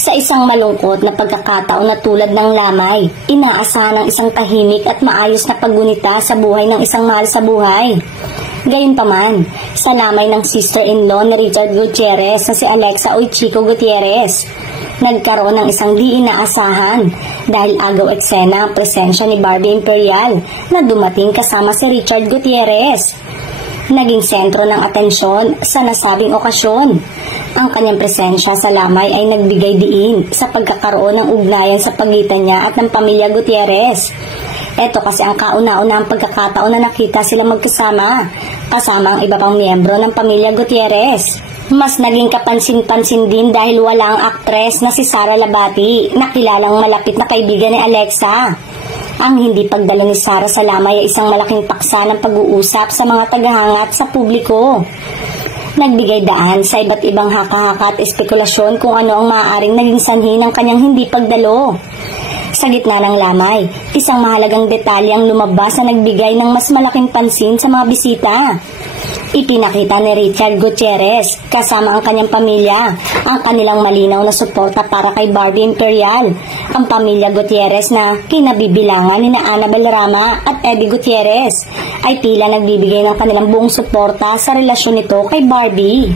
Sa isang malungkot na pagkakataon na tulad ng lamay, inaasahan ng isang tahimik at maayos na paggunita sa buhay ng isang mahal sa buhay. Gayunpaman, sa lamay ng sister-in-law ni Richard Gutierrez na si Alexa o Chico Gutierrez, nagkaroon ng isang di inaasahan dahil agaw eksena ang presensya ni Barbie Imperial na dumating kasama si Richard Gutierrez. Naging sentro ng atensyon sa nasabing okasyon. Ang kanyang presensya sa lamay ay nagbigay diin sa pagkakaroon ng ugnayan sa pagitan niya at ng pamilya Gutierrez. Ito kasi ang kauna-unahang pagkakataon na nakita sila magkasama, kasama ang iba pang miyembro ng pamilya Gutierrez. Mas naging kapansin-pansin din dahil wala ang aktres na si Sara Labati na kilalang malapit na kaibigan ni Alexa. Ang hindi pagdala ni Sara sa lamay ay isang malaking paksa ng pag-uusap sa mga tagahanga at sa publiko. Nagbigay daan sa iba't ibang haka-haka at espekulasyon kung ano ang maaaring naging sanhi ng kanyang hindi pagdalo. Sa gitna ng lamay, isang mahalagang detalye ang lumabas na nagbigay ng mas malaking pansin sa mga bisita. Ipinakita ni Richard Gutierrez kasama ang kanyang pamilya ang kanilang malinaw na suporta para kay Barbie Imperial. Ang pamilya Gutierrez na kinabibilangan ni Ana Valderrama at Eddie Gutierrez ay tila nagbibigay ng kanilang buong suporta sa relasyon nito kay Barbie.